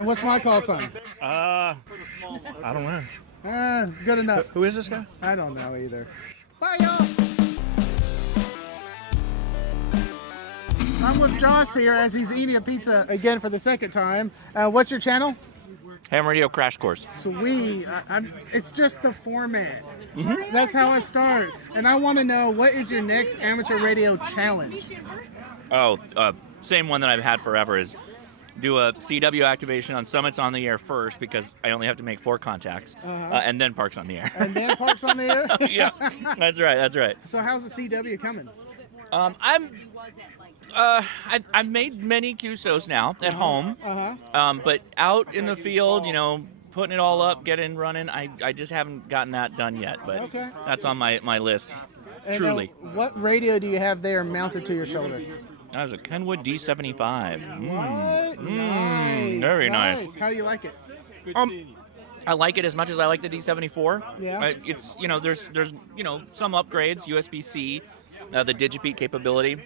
What's my call sign? I don't know. Good enough. Who is this guy? I don't know either. Bye, y'all. I'm with Josh here as he's eating a pizza again for the second time. What's your channel? Ham Radio Crash Course. Sweet. It's just the format. That's how I start. And I want to know, what is your next amateur radio challenge? Oh, same one that I've had forever is do a CW activation on Summits on the Air first because I only have to make 4 contacts, and then Parks on the Air. And then Parks on the Air? Yeah, that's right. So how's the CW coming? I've made many QSOs now at home, but out in the field, putting it all up, getting running, I just haven't gotten that done yet, but that's on my list, and truly. What radio do you have there mounted to your shoulder? That was a Kenwood D75. What? Nice. Very nice. How do you like it? I like it as much as I like the D74. Yeah. It's there's some upgrades, USB-C, the Digipeat capability.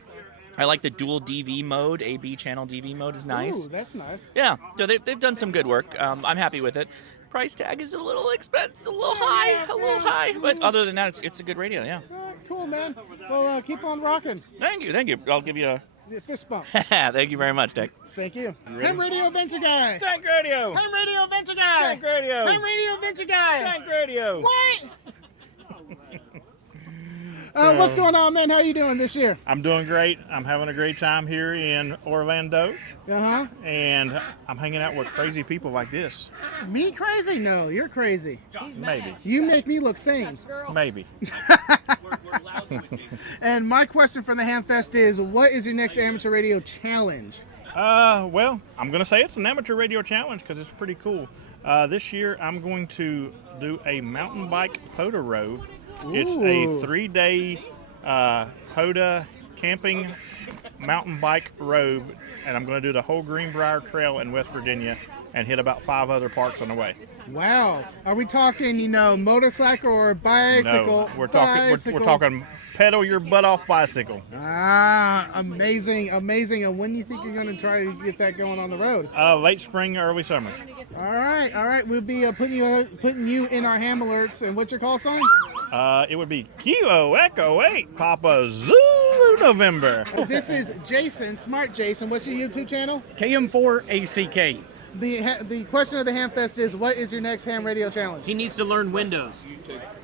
I like the dual DV mode, AB channel DV mode is nice. Ooh, that's nice. Yeah, so they've done some good work. I'm happy with it. Price tag is a little expensive, a little high, but other than that, it's a good radio. Yeah. Cool, man. Well, keep on rocking. Thank you. I'll give you a fist bump. Thank you very much, Dick. Thank you. Ham Radio Adventure Guy. Tank Radio. Ham Radio Adventure Guy. Tank Radio. Ham Radio Adventure Guy. Tank Radio. What? What's going on, man? How you doing this year? I'm doing great. I'm having a great time here in Orlando. And I'm hanging out with crazy people like this. Me crazy? No, you're crazy. Maybe. You make me look sane. Maybe. And my question for the Hamfest is, what is your next amateur radio challenge? Well, I'm going to say it's an amateur radio challenge because it's pretty cool. This year, I'm going to do a mountain bike POTA rove. Ooh. It's a 3-day POTA camping mountain bike rove, and I'm going to do the whole Greenbrier Trail in West Virginia and hit about 5 other parks on the way. Wow. Are we talking, motorcycle or bicycle? No, we're talking pedal your butt off bicycle. Amazing. And when do you think you're going to try to get that going on the road? Late spring, early summer. All right. We'll be putting you in our ham alerts. And what's your call sign? It would be Kilo Echo 8 Papa Zulu November. This is Jason, Smart Jason. What's your YouTube channel? KM4ACK. The question of the Hamfest is, what is your next ham radio challenge? He needs to learn Windows.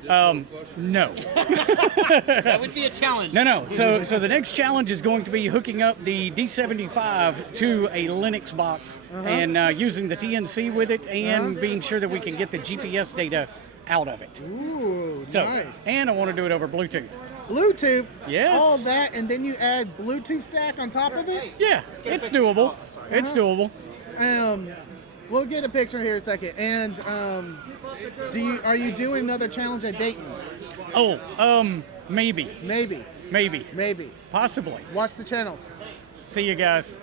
No. That would be a challenge. No. So the next challenge is going to be hooking up the D75 to a Linux box and using the TNC with it and being sure that we can get the GPS data out of it. Ooh, nice. And I want to do it over Bluetooth. Bluetooth? Yes. All that, and then you add Bluetooth stack on top of it? Yeah, it's doable. It's doable. We'll get a picture here in a second. And are you doing another challenge at Dayton? Maybe. Maybe. Possibly. Watch the channels. See you guys.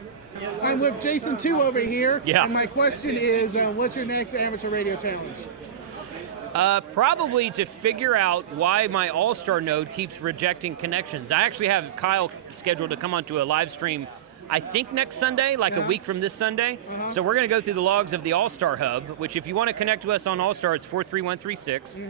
I'm with Jason 2 over here. Yeah. And my question is, what's your next amateur radio challenge? Probably to figure out why my All-Star node keeps rejecting connections. I actually have Kyle scheduled to come onto a live stream, I think next Sunday, like a week from this Sunday. So we're going to go through the logs of the All-Star Hub, which if you want to connect to us on All-Star, it's 43136.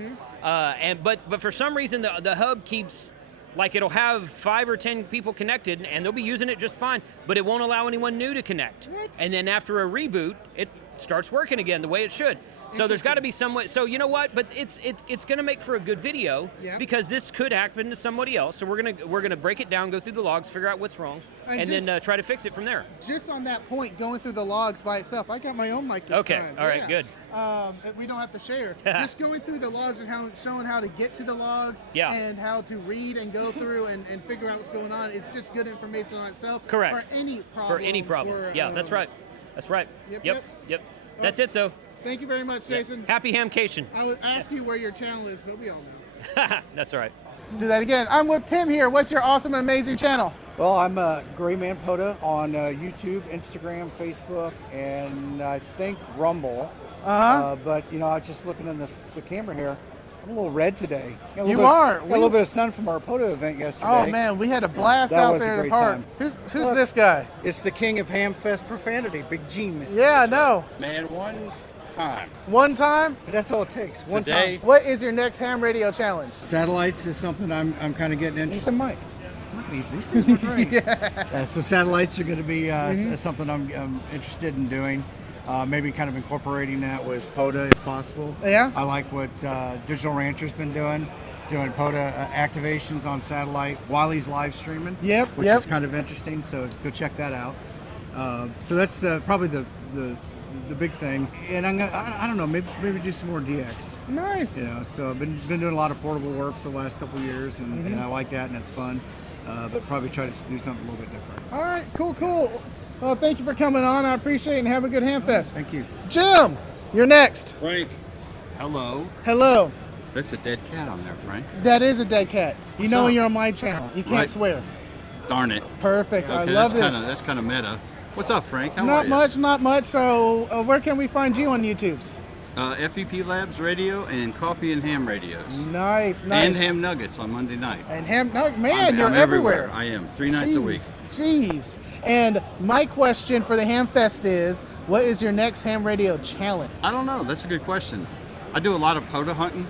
But for some reason, the hub keeps, like, it'll have 5 or 10 people connected, and they'll be using it just fine, but it won't allow anyone new to connect. What? And then after a reboot, it starts working again the way it should. So there's got to be some way. So you know what? But it's going to make for a good video because this could happen to somebody else. So we're gonna break it down, go through the logs, figure out what's wrong, and then try to fix it from there. Just on that point, going through the logs by itself, I got my own mic this time. All right, good. We don't have to share. Just going through the logs and showing how to get to the logs and how to read and go through and figure out what's going on. It's just good information on itself. Correct. For any problem. That's right. Yep. That's it though. Thank you very much, Jason. Happy HamCation. I would ask you where your channel is, but we all know. That's all right. Let's do that again. I'm with Tim here. What's your awesome and amazing channel? Well, I'm Gray Man POTA on YouTube, Instagram, Facebook, and I think Rumble. But, I was just looking in the camera here. I'm a little red today. Got a You little bit are. Got a little bit of sun from our Poto event yesterday. Oh man, we had a blast That out was a there at the great park. time. Who's this guy? It's the king of Hamfest profanity, Big Gene. Yeah, I know. Man, one time. One time. That's all it takes. One Today. time. What is your next ham radio challenge? Satellites is something I'm kind of getting into. It's a mic. These things are great. So satellites are going to be something I'm interested in doing. Maybe kind of incorporating that with POTA if possible. Yeah. I like what Digital Rancher's been doing POTA activations on satellite while he's live streaming. Yep. Which is kind of interesting. So go check that out. So that's probably the big thing. And I don't know, maybe do some more DX. Nice. You know, so I've been doing a lot of portable work for the last couple of years, and I like that, and it's fun. But probably try to do something a little bit different. All right, cool. Well, thank you for coming on. I appreciate it, and have a good Hamfest. Thank you. Jim, you're next. Frank, hello. Hello. That's a dead cat on there, Frank. That is a dead cat. You What's know up? you're on my channel. You can't Right. swear. Darn it. Perfect. I Okay, love this. that's kind of meta. What's up, Frank? How are you? Not much. So, where can we find you on YouTube's? FEP Labs Radio and Coffee and Ham Radios. Nice. And Ham Nuggets on Monday night. And ham. No, man, I'm you're everywhere. I am. 3 nights a week. Jeez. And my question for the Hamfest is, what is your next ham radio challenge? I don't know. That's a good question. I do a lot of POTA hunting.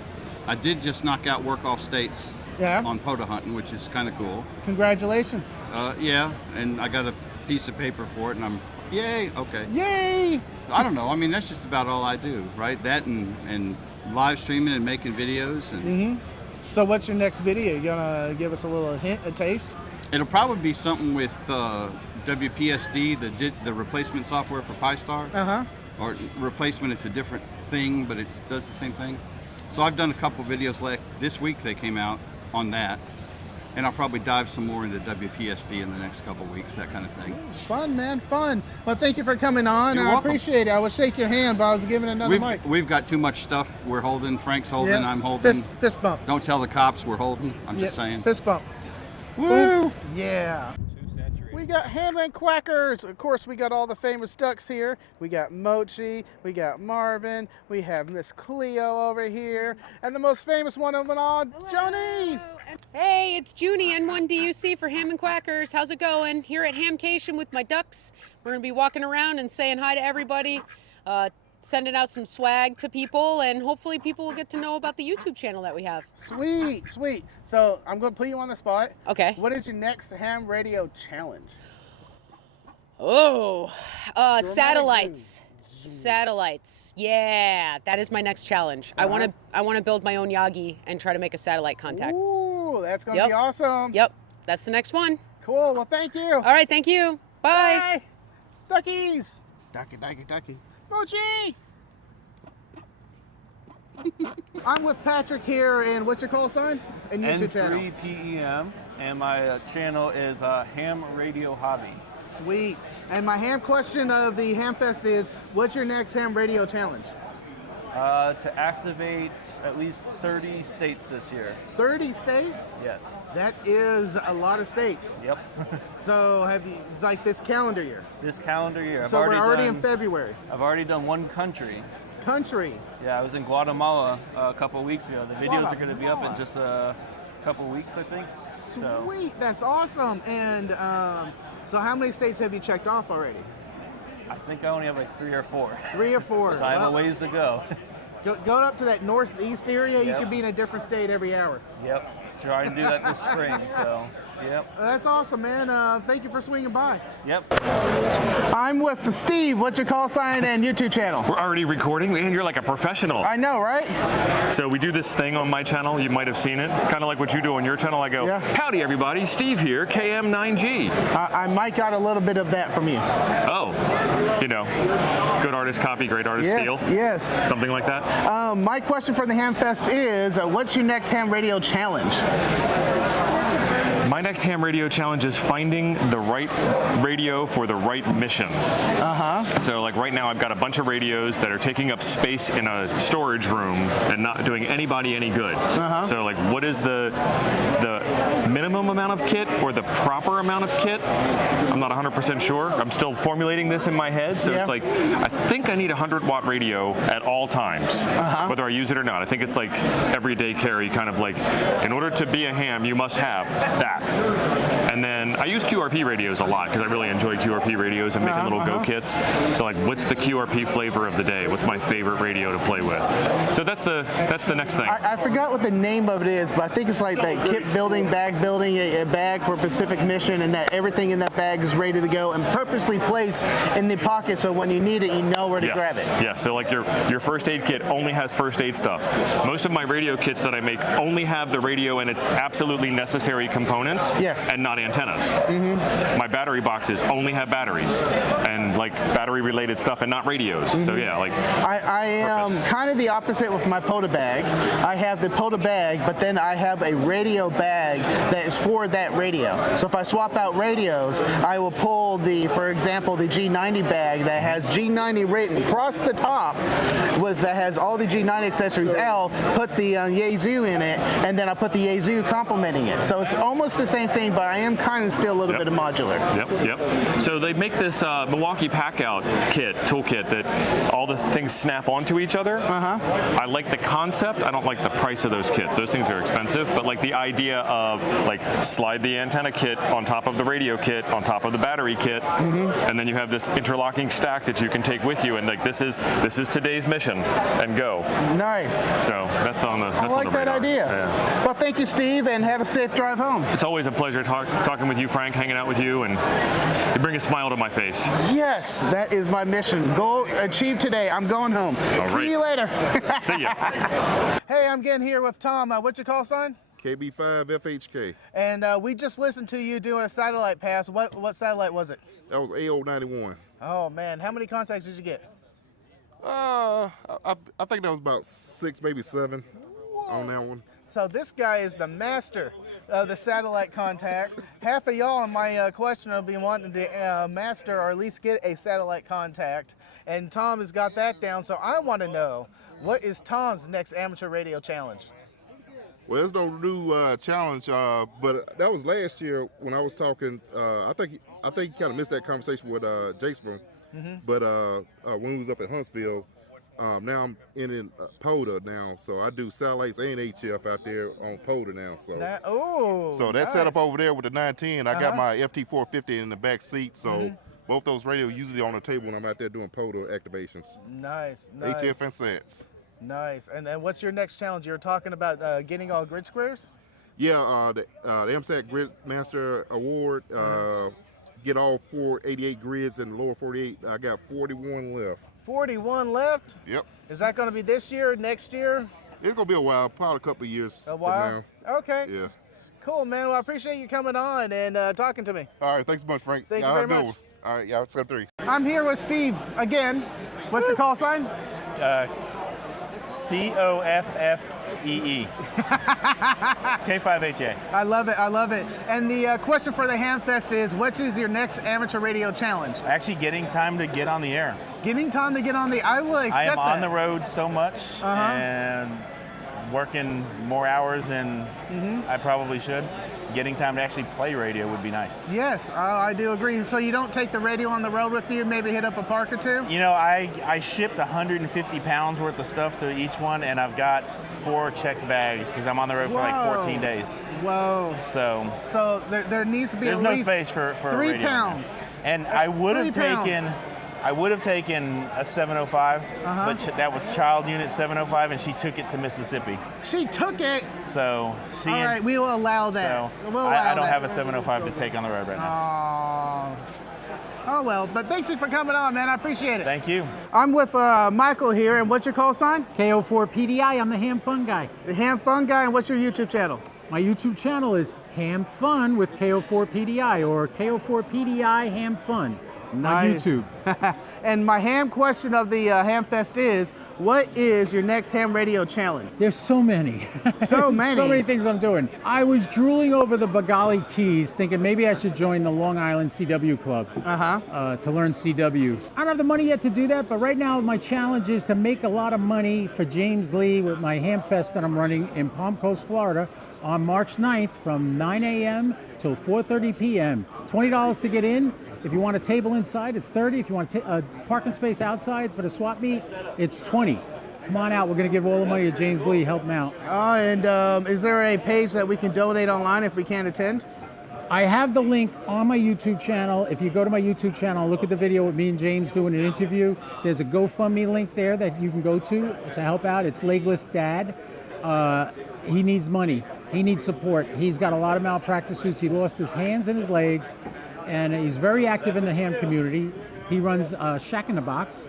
I did just knock out work off states on POTA hunting, which is kind of cool. Congratulations. Yeah, and I got a piece of paper for it, and I'm, yay, okay. Yay! I don't know. I mean, that's just about all I do, right? That and live streaming and making videos. And So what's your next video? You gonna give us a little hint, a taste? It'll probably be something with WPSD, the replacement software for PyStar. Or replacement, it's a different thing, but it does the same thing. So I've done a couple videos like this week they came out on that. And I'll probably dive some more into WPSD in the next couple weeks, that kind of thing. Fun, man, fun. Well, thank you for coming on. You're I welcome. appreciate it. I will shake your hand, but I was giving another mic. We've got too much stuff we're holding. Frank's holding, I'm holding. Fist bump. Don't tell the cops we're holding. I'm just saying. Fist bump. Woo! Yeah. We got ham and quackers. Of course, we got all the famous ducks here. We got Mochi, we got Marvin, we have Miss Cleo over here, and the most famous one of them all, Junie. Hey, it's Junie, N1DUC for Ham and Quackers. How's it going? Here at HamCation with my ducks. We're gonna be walking around and saying hi to everybody, sending out some swag to people, and hopefully people will get to know about the YouTube channel that we have. Sweet, sweet. So I'm gonna put you on the spot. Okay. What is your next ham radio challenge? Oh, satellites. Satellites. Yeah, that is my next challenge. I wanna build my own Yagi and try to make a satellite contact. Ooh, that's gonna be awesome. Yep, that's the next one. Cool. Well, thank you. All right, thank you. Bye. Bye. Duckies. Ducky. Mochi. I'm with Patrick here, and what's your call sign and YouTube channel? N3PEM, and my channel is Ham Radio Hobby. Sweet. And my ham question of the Hamfest is, what's your next ham radio challenge? To activate at least 30 states this year. 30 states? Yes. That is a lot of states. Yep. So have you, like this calendar year? This calendar year. So we're already in February. I've already done one country. Country? Yeah, I was in Guatemala a couple of weeks ago. The videos are going to be up in just a couple of weeks, I think. Sweet, that's awesome. And so how many states have you checked off already? I think I only have like 3 or 4. 3 or 4. So I have a ways to go. Going up to that northeast area, you could be in a different state every hour. Yep. Trying to do that this spring, so yep. That's awesome, man. Thank you for swinging by. Yep. I'm with Steve. What's your call sign and YouTube channel? We're already recording, and you're like a professional. I know, right? So we do this thing on my channel. You might have seen it. Kind of like what you do on your channel. I go, howdy everybody, Steve here, KM9G. I might got a little bit of that from you. Oh, you know, good artist copy, great artist steal. Yes. Something like that. My question for the Hamfest is, what's your next ham radio challenge? My next ham radio challenge is finding the right radio for the right mission. So like right now I've got a bunch of radios that are taking up space in a storage room and not doing anybody any good. So like what is the minimum amount of kit or the proper amount of kit. I'm not 100% sure. I'm still formulating this in my head, so it's like, I think I need a 100-watt radio at all times, whether I use it or not. I think it's like everyday carry, kind of like, in order to be a ham, you must have that. And then I use QRP radios a lot because I really enjoy QRP radios and making little go kits. So like, what's the QRP flavor of the day? What's my favorite radio to play with? So that's the next thing. I forgot what the name of it is, but I think it's like that kit building, a bag for Pacific Mission, and that everything in that bag is ready to go and purposely placed in the pocket so when you need it, you know where to grab it. Yeah, so like your first aid kit only has first aid stuff. Most of my radio kits that I make only have the radio and its absolutely necessary components and not antennas. My battery boxes only have batteries and like battery related stuff and not radios. So yeah, like I am kind of the opposite with my POTA bag. I have the POTA bag, but then I have a radio bag that is for that radio. So if I swap out radios, I will pull for example, the G90 bag that has G90 written across the top that has all the G90 accessories out, put the Yazoo in it, and then I put the Yazoo complementing it. So it's almost the same thing, but I am kind of still a little bit of modular. Yep. So they make this Milwaukee Pack-Out toolkit that all the things snap onto each other. I like the concept. I don't like the price of those kits. Those things are expensive, but like the idea of like slide the antenna kit on top of the radio kit, on top of the battery kit, and then you have this interlocking stack that you can take with you, and like this is today's mission, and go. Nice. So that's on the radar. I like that idea. Yeah. Well, thank you, Steve, and have a safe drive home. It's always a pleasure talking with you, Frank, hanging out with you, and you bring a smile to my face. Yes, that is my mission. Goal achieved today. I'm going home. All right. See you later. See ya. Hey, I'm getting here with Tom. What's your call sign? KB5FHK. And we just listened to you doing a satellite pass. What satellite was it? That was AO91. Oh man, how many contacts did you get? I think that was about 6, maybe 7 on that one. So this guy is the master of the satellite contacts. Half of y'all in my question will be wanting to master or at least get a satellite contact. And Tom has got that down. So I want to know, what is Tom's next amateur radio challenge? Well, there's no new challenge, but that was last year when I was talking. I think you kind of missed that conversation with Jason. But when we was up at Huntsville, now I'm in POTA now, so I do satellites and HF out there on POTA now. So so that's set up over there with the 910. I got my FT450 in the back seat, so both those radios usually on the table when I'm out there doing POTA activations. Nice. HF and SATs. Nice. And then what's your next challenge? You're talking about getting all grid squares? Yeah, the MSAT Grid Master Award. Get all 488 grids in the lower 48. I got 41 left. 41 left? Yep. Is that going to be this year, next year? It's going to be a while, probably a couple of years. A while? From now. Okay. Yeah. Cool, man. Well, I appreciate you coming on and talking to me. All right. Thanks so much, Frank. Thank you very much. All right. Yeah, it's 3. I'm here with Steve again. What's your call sign? COFFEE. K5HA. I love it. I love it. And the question for the Hamfest is, what is your next amateur radio challenge? Actually getting time to get on the air. Getting time to get on the I will accept I am that. on the road so much and working more hours than I probably should. Getting time to actually play radio would be nice. Yes, I do agree. So you don't take the radio on the road with you, maybe hit up a park or two? You know, I shipped 150 pounds worth of stuff to each one, and I've got 4 checked bags because I'm on the road for like 14 days. Whoa. So there needs to be there's at no least space for 3 a radio. pounds. And I would have taken a 705, but that was child unit 705, and she took it to Mississippi. She took it? So she. All right, we will allow that. So I don't have a 705 to take on the road right now. Oh well, but thanks for coming on, man. I appreciate it. Thank you. I'm with Michael here, and what's your call sign? KO4PDI. I'm the Ham Fun Guy. The Ham Fun Guy, and what's your YouTube channel? My YouTube channel is Ham Fun with KO4PDI, or KO4PDI Ham Fun. Nice. on YouTube. And my ham question of the Ham Fest is, what is your next ham radio challenge? There's so many. So many. So many things I'm doing. I was drooling over the Bagali Keys, thinking maybe I should join the Long Island CW Club to learn CW. I don't have the money yet to do that, but right now my challenge is to make a lot of money for James Lee with my Ham Fest that I'm running in Palm Coast, Florida on March 9th from 9 a.m. till 4:30 p.m. $20 to get in. If you want a table inside, it's $30. If you want a parking space outside for the swap meet, it's $20. Come on out. We're going to give all the money to James Lee. Help him out. And is there a page that we can donate online if we can't attend? I have the link on my YouTube channel. If you go to my YouTube channel, look at the video with me and James doing an interview. There's a GoFundMe link there that you can go to help out. It's Legless Dad. He needs money. He needs support. He's got a lot of malpractice suits. He lost his hands and his legs. And he's very active in the ham community. He runs Shack in the Box,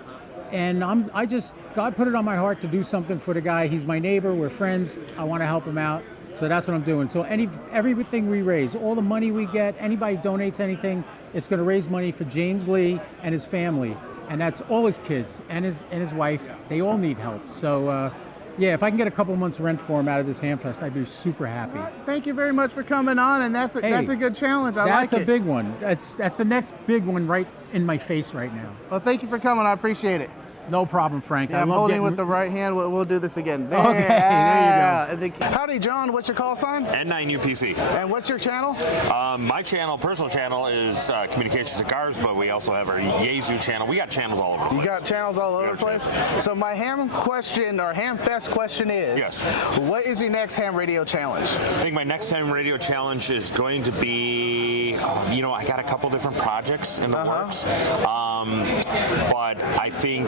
and God put it on my heart to do something for the guy. He's my neighbor. We're friends. I want to help him out, so that's what I'm doing. So everything we raise, all the money we get, anybody donates anything, it's going to raise money for James Lee and his family, and that's all his kids and his wife. They all need help. So. Yeah, if I can get a couple months rent for him out of this Hamfest, I'd be super happy. Thank you very much for coming on, and that's a good challenge. I like it. That's a big one. That's the next big one right in my face right now. Well, thank you for coming. I appreciate it. No problem, Frank. Yeah, I'm holding with the right hand. We'll do this again. There, okay, there you go. Howdy, John. What's your call sign? N9UPC. And what's your channel? My channel, personal channel, is Communication Cigars, but we also have our Yezu channel. We got channels all over. You got channels all over the place? So my ham question, or Ham Fest question is, yes. What is your next ham radio challenge? I think my next ham radio challenge is going to be, I got a couple different projects in the works. But I think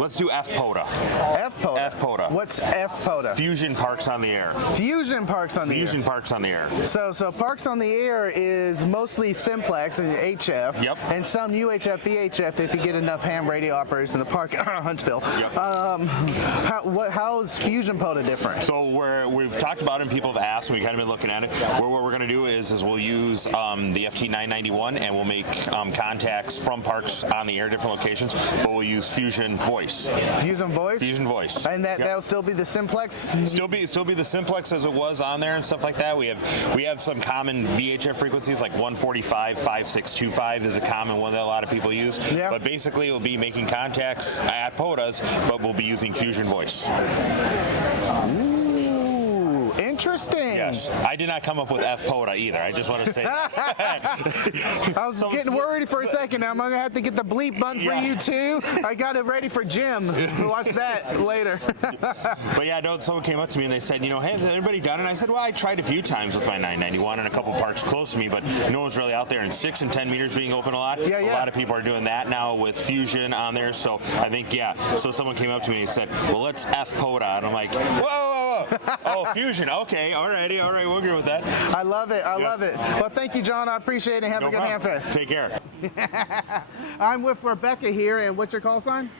let's do FPOTA. FPOTA? FPOTA. What's FPOTA? Fusion Parks on the Air. Fusion Parks on the Air. Fusion Parks on the Air. So Parks on the Air is mostly simplex and HF. Yep. And some UHF, VHF if you get enough ham radio operators in the park, Huntsville. Yep. How is Fusion POTA different? So we've talked about it and people have asked, and we've kind of been looking at it. What we're going to do is we'll use the FT991 and we'll make contacts from parks on the air, different locations, but we'll use Fusion Voice. Fusion Voice? Fusion Voice. And that'll still be the simplex? Still be the simplex as it was on there and stuff like that. We have some common VHF frequencies like 145, 5625 is a common one that a lot of people use. Yep. But basically we'll be making contacts at POTAs, but we'll be using Fusion Voice. Ooh, interesting. Yes. I did not come up with FPOTA either. I just want to say that. I was getting worried for a second. Now I'm going to have to get the bleep button for you too. I got it ready for Jim. We'll watch that later. But yeah, someone came up to me and they said, hey, has anybody done it? And I said, well, I tried a few times with my 991 and a couple parks close to me, but no one's really out there. And 6 and 10 meters being open a lot. Yeah. A lot of people are doing that now with Fusion on there. So I think, So someone came up to me and said, well, let's FPOTA. And I'm like, whoa. Oh, Fusion. Okay. All right. We'll agree with that. I love it. I love it. Well, thank you, John. I appreciate it. Have a good Hamfest. Take care. I'm with Rebecca here, and what's your call sign?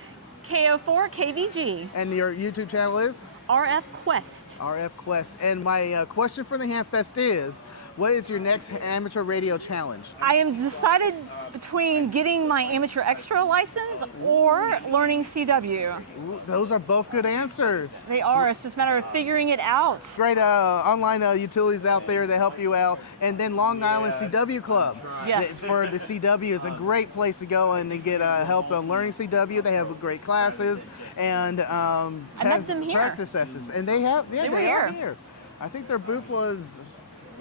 KO4 KVG. And your YouTube channel is? RF Quest. RF Quest. And my question for the Hamfest is, what is your next amateur radio challenge? I am decided between getting my amateur extra license or learning CW. Ooh, those are both good answers. They are. It's just a matter of figuring it out. Great online utilities out there to help you out. And then Long Island CW Club. Yes. For the CW is a great place to go and to get help on learning CW. They have great classes and I met them here. Practice sessions. And they have, they are here. I think their booth was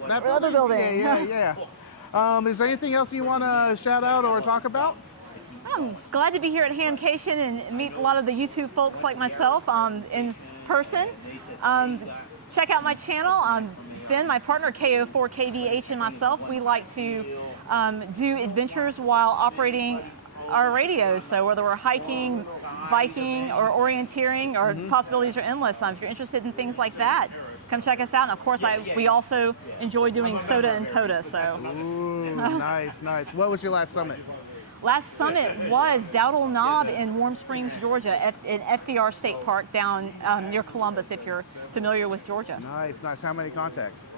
that other building. Yeah. Is there anything else you want to shout out or talk about? I'm glad to be here at HamCation and meet a lot of the YouTube folks like myself in person. Check out my channel. Ben, my partner, KO4KVH, and myself, we like to do adventures while operating our radios. So whether we're hiking, biking, or orienteering, or possibilities are endless. If you're interested in things like that, come check us out. And of course, we also enjoy doing soda and POTA. So. Ooh, nice. What was your last summit? Last summit was Dowdle Knob in Warm Springs, Georgia, in FDR State Park down near Columbus, if you're familiar with Georgia. Nice. How many contacts?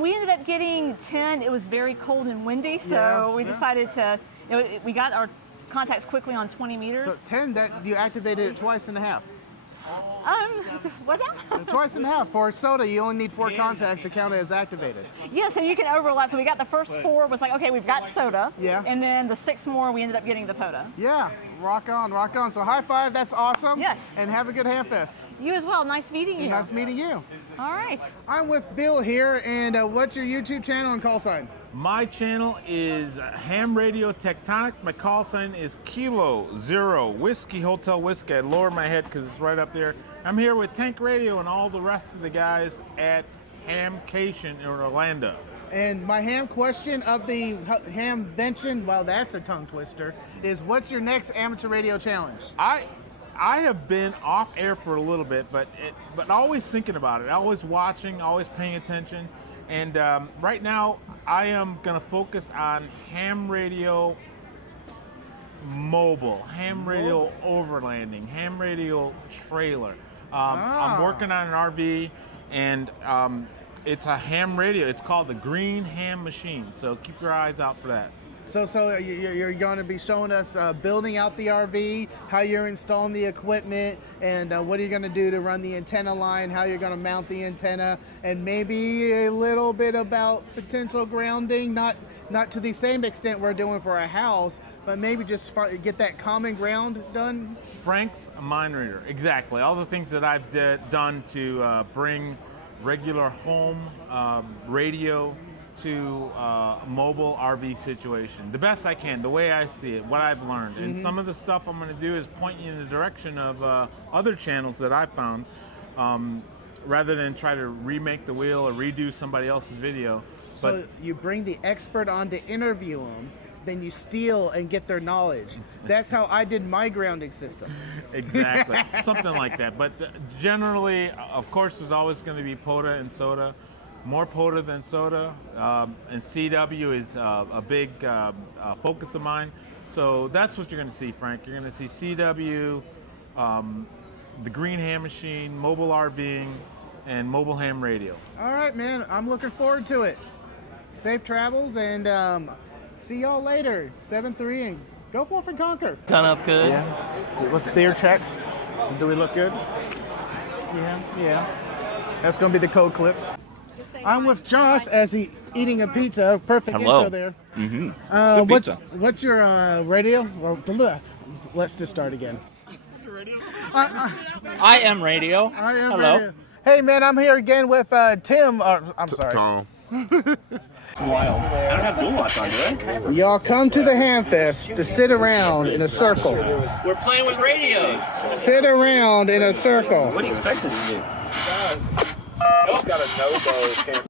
We ended up getting 10. It was very cold and windy, so we decided to we got our contacts quickly on 20 meters. So 10, that you activated it twice and a half. What's that? Twice and a half. For soda, you only need 4 contacts to count it as activated. Yeah, so you can overlap. So we got the first 4 was like, okay, we've got soda. Yeah. And then the 6 more, we ended up getting the POTA. Yeah, rock on, rock on. So high five, that's awesome. Yes. And have a good Hamfest. You as well. Nice meeting you. Nice meeting you. All right. I'm with Bill here, and what's your YouTube channel and call sign? My channel is Ham Radio Tectonics. My call sign is Kilo Zero Whiskey Hotel Whiskey. I lower my head because it's right up there. I'm here with Tank Radio and all the rest of the guys at HamCation in Orlando. And my ham question of the Hamvention, well, that's a tongue twister, is what's your next amateur radio challenge? I have been off air for a little bit, but always thinking about it, always watching, always paying attention. And right now, I am going to focus on ham radio mobile, ham radio overlanding, ham radio trailer. I'm working on an RV, and it's a ham radio. It's called the Green Ham Machine, so keep your eyes out for that. So you're going to be showing us building out the RV, how you're installing the equipment, and what are you going to do to run the antenna line, how you're going to mount the antenna, and maybe a little bit about potential grounding, not to the same extent we're doing for a house, but maybe just get that common ground done. Frank's mind reader, exactly. All the things that I've done to bring regular home radio to mobile RV situation, the best I can, the way I see it, what I've learned. And some of the stuff I'm going to do is point you in the direction of other channels that I've found, rather than try to remake the wheel or redo somebody else's video. So you bring the expert on to interview them, then you steal and get their knowledge. That's how I did my grounding system. Exactly, something like that. But generally, of course, there's always going to be POTA and soda. More POTA than soda, and CW is a big focus of mine. So that's what you're going to see, Frank. You're going to see CW, the Green Ham Machine, mobile RVing, and mobile ham radio. All right, man. I'm looking forward to it. Safe travels, and see y'all later. 7-3, and go forth and conquer. Done up good. Yeah. What's beer checks? Do we look good? Yeah. That's going to be the code clip. I'm with Josh as he eating a pizza. Perfect intro there. What's your radio? Well, let's just start again. I am radio. Hello. Radio. Hey man, I'm here again with Tim. I'm sorry. Tom. Wild. I don't have dual watch on, do I? Y'all come to the Hamfest to sit around in a circle. We're playing with radios. Sit around in a circle. What do you expect us to do? Got a no-go.